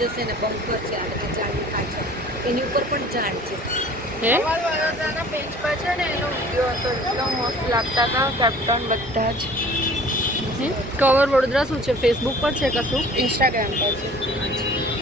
જશે ને બંકર છે આગળના ઝાડની પાછળ એની ઉપર પણ ઝાડ છે હે વડોદરાના પેજ પર છે ને એનો વિડીયો હતો એટલો મસ્ત લાગતા હતા કેપ્ટન બધા જ કવર વડોદરા શું છે ફેસબુક પર છે કશું ઇન્સ્ટાગ્રામ પર છે